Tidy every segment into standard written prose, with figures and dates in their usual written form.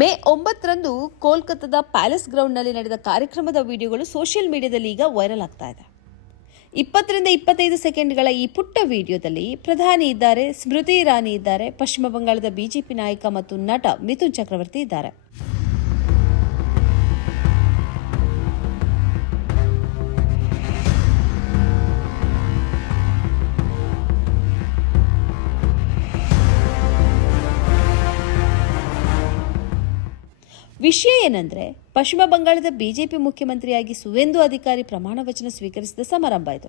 May 9ರಂದು ಕೋಲ್ಕತ್ತಾದ palace ಗ್ರೌಂಡ್ನಲ್ಲಿ ನಡೆದ ಕಾರ್ಯಕ್ರಮದ ವಿಡಿಯೋಗಳು ಸೋಷಿಯಲ್ ಮೀಡಿಯಾದಲ್ಲಿ ಈಗ ವೈರಲ್ ಆಗ್ತಾ ಇದೆ. 20ರಿಂದ 25 ಸೆಕೆಂಡ್ಗಳ ಈ ಪುಟ್ಟ ವಿಡಿಯೋದಲ್ಲಿ ಪ್ರಧಾನಿ ಇದ್ದಾರೆ, ಸ್ಮೃತಿ ಇರಾನಿ ಇದ್ದಾರೆ, ಪಶ್ಚಿಮ ಬಂಗಾಳದ ಬಿಜೆಪಿ ನಾಯಕ ಮತ್ತು ನಟ ಮಿಥುನ್ ಚಕ್ರವರ್ತಿ ಇದ್ದಾರೆ. ವಿಷಯ ಏನಂದ್ರೆ, ಪಶ್ಚಿಮ ಬಂಗಾಳದ ಬಿಜೆಪಿ ಮುಖ್ಯಮಂತ್ರಿಯಾಗಿ ಸುವೇಂದು ಅಧಿಕಾರಿ ಪ್ರಮಾಣ ವಚನ ಸ್ವೀಕರಿಸಿದ ಸಮಾರಂಭ ಇದು.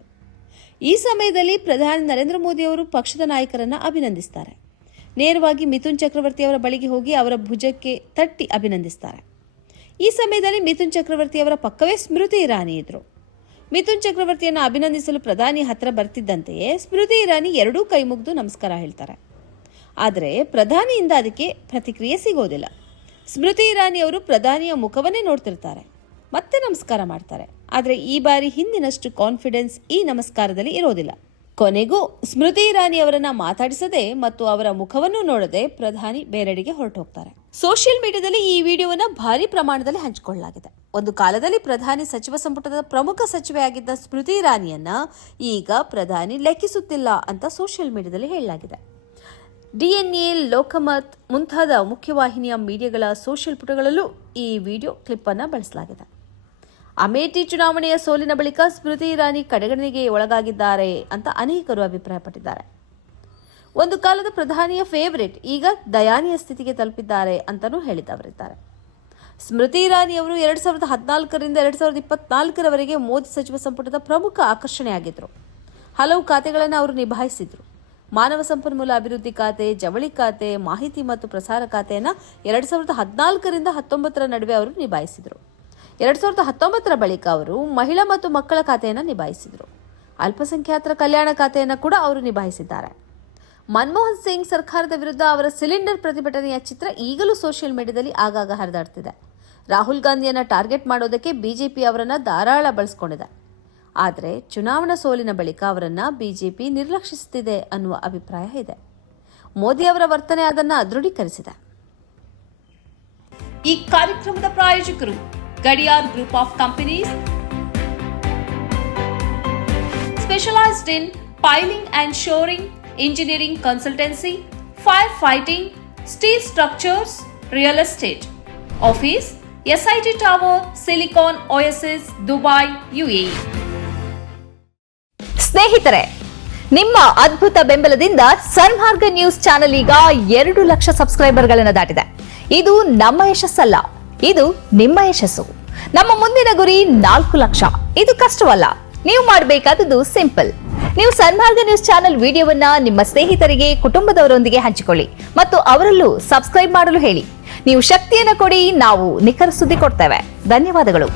ಈ ಸಮಯದಲ್ಲಿ ಪ್ರಧಾನಿ ನರೇಂದ್ರ ಮೋದಿ ಅವರು ಪಕ್ಷದ ನಾಯಕರನ್ನ ಅಭಿನಂದಿಸ್ತಾರೆ. ನೇರವಾಗಿ ಮಿಥುನ್ ಚಕ್ರವರ್ತಿ ಅವರ ಬಳಿಗೆ ಹೋಗಿ ಅವರ ಭುಜಕ್ಕೆ ತಟ್ಟಿ ಅಭಿನಂದಿಸ್ತಾರೆ. ಈ ಸಮಯದಲ್ಲಿ ಮಿಥುನ್ ಚಕ್ರವರ್ತಿ ಅವರ ಪಕ್ಕವೇ ಸ್ಮೃತಿ ಇರಾನಿ ಇದ್ರು. ಮಿಥುನ್ ಚಕ್ರವರ್ತಿಯನ್ನು ಅಭಿನಂದಿಸಲು ಪ್ರಧಾನಿ ಹತ್ರ ಬರ್ತಿದ್ದಂತೆಯೇ ಸ್ಮೃತಿ ಇರಾನಿ ಎರಡೂ ಕೈ ಮುಗಿದು ನಮಸ್ಕಾರ ಹೇಳ್ತಾರೆ. ಆದರೆ ಪ್ರಧಾನಿಯಿಂದ ಅದಕ್ಕೆ ಪ್ರತಿಕ್ರಿಯೆ ಸಿಗೋದಿಲ್ಲ. ಸ್ಮೃತಿ ಇರಾನಿ ಅವರು ಪ್ರಧಾನಿಯ ಮುಖವನ್ನೇ ನೋಡ್ತಿರ್ತಾರೆ, ಮತ್ತೆ ನಮಸ್ಕಾರ ಮಾಡ್ತಾರೆ. ಆದರೆ ಈ ಬಾರಿ ಹಿಂದಿನಷ್ಟು ಕಾನ್ಫಿಡೆನ್ಸ್ ಈ ನಮಸ್ಕಾರದಲ್ಲಿ ಇರೋದಿಲ್ಲ. ಕೊನೆಗೂ ಸ್ಮೃತಿ ಇರಾನಿ ಅವರನ್ನ ಮಾತಾಡಿಸದೆ ಮತ್ತು ಅವರ ಮುಖವನ್ನು ನೋಡದೆ ಪ್ರಧಾನಿ ಬೇರೆಡೆಗೆ ಹೊರಟು ಹೋಗ್ತಾರೆ. ಸೋಷಿಯಲ್ ಮೀಡಿಯಾದಲ್ಲಿ ಈ ವಿಡಿಯೋವನ್ನ ಭಾರಿ ಪ್ರಮಾಣದಲ್ಲಿ ಹಂಚಿಕೊಳ್ಳಲಾಗಿದೆ. ಒಂದು ಕಾಲದಲ್ಲಿ ಪ್ರಧಾನಿ ಸಚಿವ ಸಂಪುಟದ ಪ್ರಮುಖ ಸಚಿವೆಯಾಗಿದ್ದ ಸ್ಮೃತಿ ಇರಾನಿಯನ್ನ ಈಗ ಪ್ರಧಾನಿ ಲೆಕ್ಕಿಸುತ್ತಿಲ್ಲ ಅಂತ ಸೋಷಿಯಲ್ ಮೀಡಿಯಾದಲ್ಲಿ ಹೇಳಲಾಗಿದೆ. DNA, ಲೋಕಮತ್ ಮುಂತಾದ ಮುಖ್ಯವಾಹಿನಿಯ ಮೀಡಿಯಾಗಳ ಸೋಷಿಯಲ್ ಪುಟಗಳಲ್ಲೂ ಈ ವಿಡಿಯೋ ಕ್ಲಿಪ್ ಅನ್ನು ಬಳಸಲಾಗಿದೆ. ಅಮೇಠಿ ಚುನಾವಣೆಯ ಸೋಲಿನ ಬಳಿಕ ಸ್ಮೃತಿ ಇರಾನಿ ಕಡೆಗಣನೆಗೆ ಒಳಗಾಗಿದ್ದಾರೆ ಅಂತ ಅನೇಕರು ಅಭಿಪ್ರಾಯಪಟ್ಟಿದ್ದಾರೆ. ಒಂದು ಕಾಲದ ಪ್ರಧಾನಿಯ ಫೇವರೇಟ್ ಈಗ ದಯಾನೀಯ ಸ್ಥಿತಿಗೆ ತಲುಪಿದ್ದಾರೆ ಅಂತಲೂ ಹೇಳಿದವರಿದ್ದಾರೆ. ಸ್ಮೃತಿ ಇರಾನಿ ಅವರು 2014ರಿಂದ 2024ರವರೆಗೆ ಮೋದಿ ಸಚಿವ ಸಂಪುಟದ ಪ್ರಮುಖ ಆಕರ್ಷಣೆಯಾಗಿದ್ದರು. ಹಲವು ಖಾತೆಗಳನ್ನು ಅವರು ನಿಭಾಯಿಸಿದ್ರು. ಮಾನವ ಸಂಪನ್ಮೂಲ ಅಭಿವೃದ್ಧಿ ಖಾತೆ, ಜವಳಿ ಖಾತೆ, ಮಾಹಿತಿ ಮತ್ತು ಪ್ರಸಾರ ಖಾತೆಯನ್ನು 2014ರಿಂದ 19ರ ನಡುವೆ ಅವರು ನಿಭಾಯಿಸಿದರು. 2019ರ ಬಳಿಕ ಅವರು ಮಹಿಳಾ ಮತ್ತು ಮಕ್ಕಳ ಖಾತೆಯನ್ನು ನಿಭಾಯಿಸಿದರು. ಅಲ್ಪಸಂಖ್ಯಾತರ ಕಲ್ಯಾಣ ಖಾತೆಯನ್ನು ಕೂಡ ಅವರು ನಿಭಾಯಿಸಿದ್ದಾರೆ. ಮನಮೋಹನ್ ಸಿಂಗ್ ಸರ್ಕಾರದ ವಿರುದ್ಧ ಅವರ ಸಿಲಿಂಡರ್ ಪ್ರತಿಭಟನೆಯ ಚಿತ್ರ ಈಗಲೂ ಸೋಷಿಯಲ್ ಮೀಡಿಯಾದಲ್ಲಿ ಆಗಾಗ ಹರಿದಾಡ್ತಿದೆ. ರಾಹುಲ್ ಗಾಂಧಿಯನ್ನು ಟಾರ್ಗೆಟ್ ಮಾಡೋದಕ್ಕೆ ಬಿಜೆಪಿ ಅವರನ್ನು ಧಾರಾಳ ಬಳಸಿಕೊಂಡಿದೆ. ಆದರೆ ಚುನಾವಣಾ ಸೋಲಿನ ಬಳಿಕ ಅವರನ್ನ ಬಿಜೆಪಿ ನಿರ್ಲಕ್ಷಿಸುತ್ತಿದೆ ಅನ್ನುವ ಅಭಿಪ್ರಾಯ ಇದೆ. ಮೋದಿ ಅವರ ವರ್ತನೆ ಅದನ್ನು ದೃಢೀಕರಿಸಿದೆ. ಈ ಕಾರ್ಯಕ್ರಮದ ಪ್ರಾಯೋಜಕರು Gadiyar group of companies, specialised in piling and shoring, engineering consultancy, fire fighting, steel structures, real estate. Office SIT tower, silicon OSS, Dubai, UAE. ಸ್ನೇಹಿತರೆ, ನಿಮ್ಮ ಅದ್ಭುತ ಬೆಂಬಲದಿಂದ ಸನ್ಮಾರ್ಗ ನ್ಯೂಸ್ ಚಾನೆಲ್ ಈಗ 2 ಲಕ್ಷ ಸಬ್ಸ್ಕ್ರೈಬರ್ಗಳನ್ನು ದಾಟಿದೆ. ಇದು ನಮ್ಮ ಯಶಸ್ಸಲ್ಲ, ಇದು ನಿಮ್ಮ ಯಶಸ್ಸು. ನಮ್ಮ ಮುಂದಿನ ಗುರಿ 4 ಲಕ್ಷ. ಇದು ಕಷ್ಟವಲ್ಲ. ನೀವು ಮಾಡಬೇಕಾದದ್ದು ಸಿಂಪಲ್. ನೀವು ಸನ್ಮಾರ್ಗ ನ್ಯೂಸ್ ಚಾನೆಲ್ ವಿಡಿಯೋವನ್ನ ನಿಮ್ಮ ಸ್ನೇಹಿತರಿಗೆ, ಕುಟುಂಬದವರೊಂದಿಗೆ ಹಂಚಿಕೊಳ್ಳಿ ಮತ್ತು ಅವರಲ್ಲೂ ಸಬ್ಸ್ಕ್ರೈಬ್ ಮಾಡಲು ಹೇಳಿ. ನೀವು ಶಕ್ತಿಯನ್ನು ಕೊಡಿ, ನಾವು ನಿಖರ ಸುದ್ದಿ ಕೊಡ್ತೇವೆ. ಧನ್ಯವಾದಗಳು.